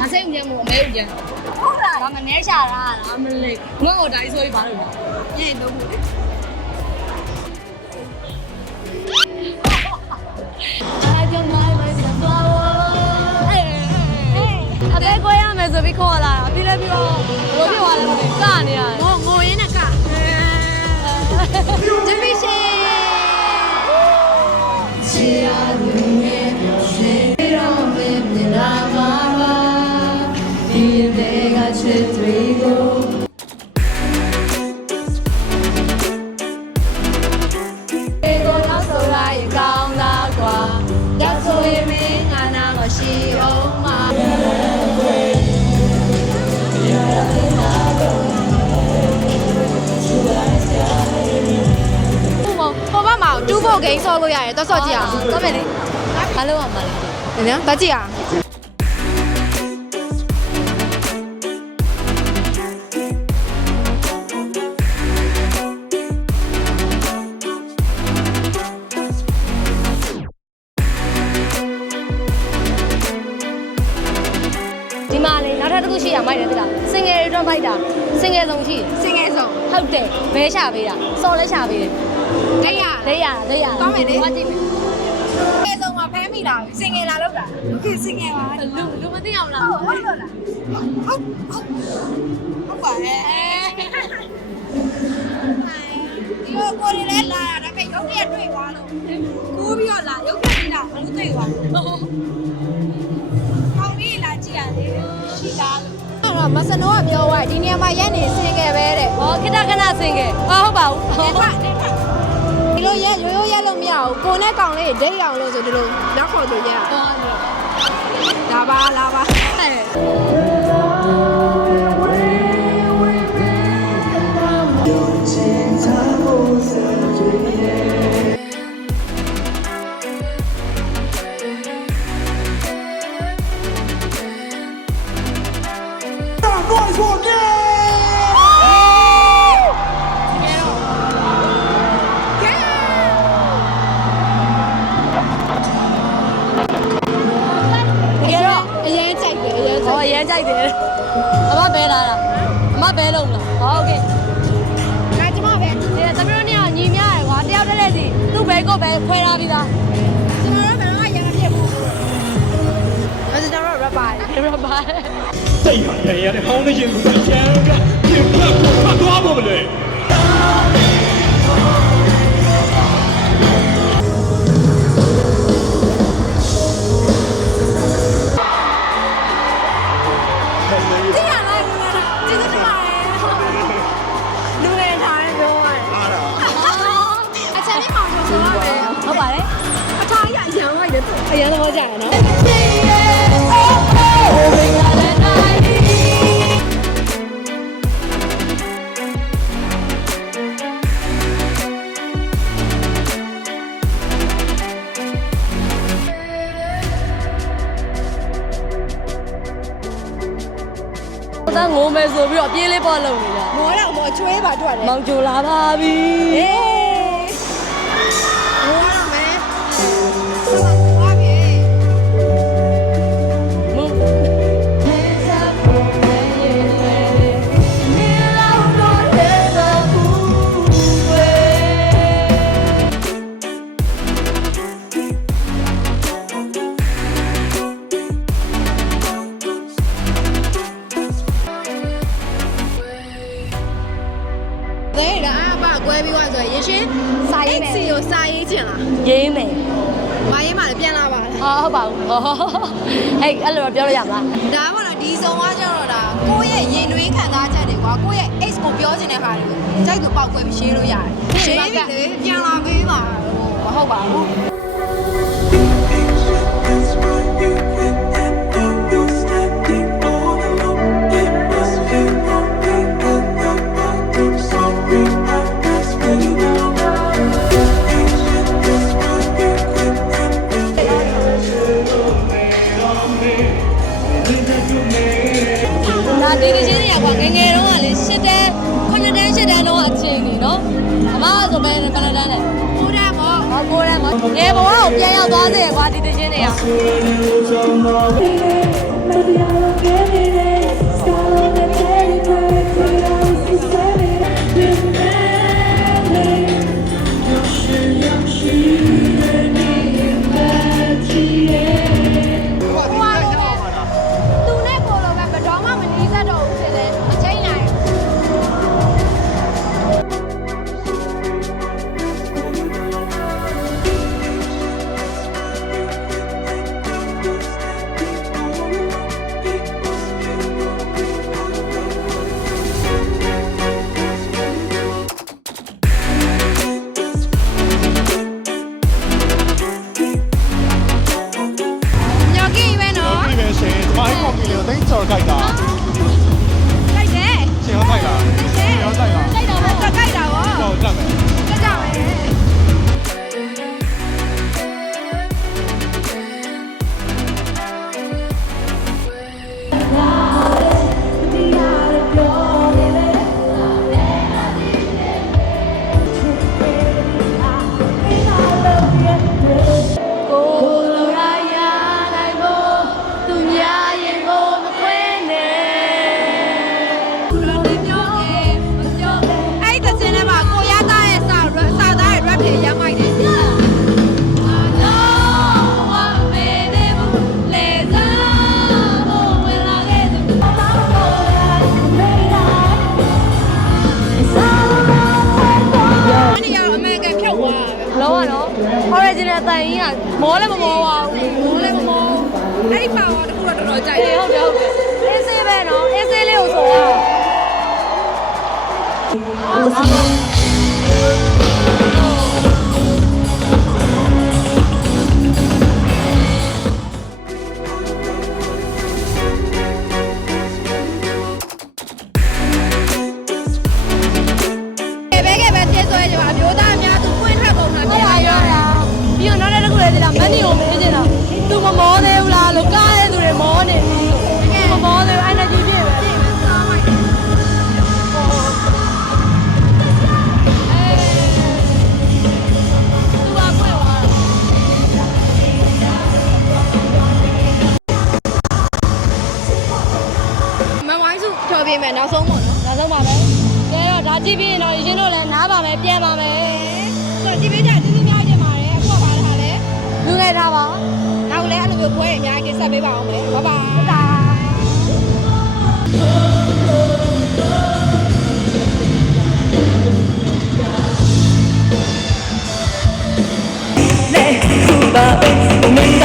ငါစိတ်ဦးကျန်မို့အမဲဦးကျန်ဟုတ်လားဒါမနေရှာတာလားမလေးမဟုတ်တော့ဒါကြီးဆိုပြီးဘာလို့လဲညင်တော့ဘူးအဲ့ဒါကိုရမယ်ဆိုပြီးခေါ်လာတာပြီးလဲပြီးတော့ဘယ်လိုဖြစ်သွားလဲမသိစနေရတယ် မှာတူးဖို့ဂိမ်းဆော့လို့ရတယ်တော့ဆော့ကြည့်အောင်တော့မယ်လေဘာလို့အောင်မလဲနော်တော့ကြည့်အောင်ဒီမှာလေနောက်ထပ်တစ်ခုရှိရမိုက်တယ်သိလားစင်ငယ်တွေအတွက်မိုက်တာစင်ငယ်ဆုံးရှိတယ်စင်ငယ်ဆုံးဟုတ်တယ်ဘဲရှာပေးတာစော်လဲရှာပေးတယ် လက်ရ လက်ရလက်ရ ကောင်းမယ်လေ ဝါကြည့်မယ် စင်ငယ်ဆုံးမှာဖမ်းမိတာစင်ငယ်လာလောက်တာโอเคစင်ငယ်ပါ လူလူမသိအောင်လား ဟုတ်ဟုတ်လားဟုတ်ဟုတ်ဟုတ်ပါရဲ့ဒီလိုကိုရီလည်းလာတာဒါပေမဲ့ရုပ်ရက်တွေ့သွားလို့ကူးပြီးတော့လာရုပ်ရက်ကြီးလာဘူးတွေ့သွားကောင်းပြီလာကြည့်ရတယ်ရှိသားလို့အဲ့တော့မစနိုးကပြောသွားဒီနေရာမှာရက်နေစင်ငယ်ပဲတဲ့ ဟောခဏခဏစင်ငယ်ဟာဟုတ်ပါဘူး နေထွက်နေထွက်ဒီ လိုရက်ရိုးရိုးရက်လို့မရဘူးကိုနဲ့ကောင်လေးဒိတ်အောင်လို့ဆိုဒီလိုနောက်ခေါ်လို့ရက်ဟောနေလာပါလာပါ အမဘဲလာတာအမဘဲလုံးလားဟောโอเค ငါကျမပဲ ဒီသမီးတို့เนี่ยညီမြရတယ်ကွာတယောက်တည်းတည်းစီသူ့ဘဲကိုပဲခွဲထားပြီးသား ကျမတို့ကတော့ရံပြည့်ဘူးအဲ့ဒါတော့ rubber ဒီမှာပါ တိတ်ရရရဟောင်းနေရင်ကိုကျန်ကပြင်ဖက်ဖတ်သွားပါမ အရင်သဘောကျတယ်နော်ငိုမယ်ဆိုပြီးတော့ပြေးလေးပေါ်လုံနေတာမောတော့မောချွေးပါထွက်တယ်မောင်ကြလာပါပြီအေး စာရေးမယ်စီကိုစာရေးချင်လားရေးမယ်မရေးမှလည်းပြန်လာပါလားဟာဟုတ်ပါဘူးဟဲ့အဲ့လိုပြောလို့ရမလားဒါမှတော့ဒီစုံကကျတော့ဒါကိုယ့်ရဲ့ရင်တွင်းခံစားချက်တွေကွာကိုယ့်ရဲ့ X ကိုပြောချင်တဲ့ဟာတွေကိုကြိုက်လို့ပောက်ကွဲပြီးရှင်းလို့ရတယ်ရှင်းပြီလေပြန်လာပေးပါမဟုတ်ပါဘူး ကဆိုပဲဘယ်တန်းလဲကိုရမောဟောကိုတန်းမှာငယ်ဘဝကိုပြန်ရောက်သွားစေကွာဒီဒီချင်းတွေက မောလည်းမမောပါဘူးမောလည်းမမောအဲ့ပါဝါတခုကတော်တော်ကြိုက်တယ်ဟုတ်တယ်ဟုတ်တယ် ယ်ထားပါ။နောက်လည်းအဲ့လိုမျိုးပွဲအများကြီးဆက်ပေးပါအောင်မယ်။ဘာပါ။ဘာပါ။ Bye.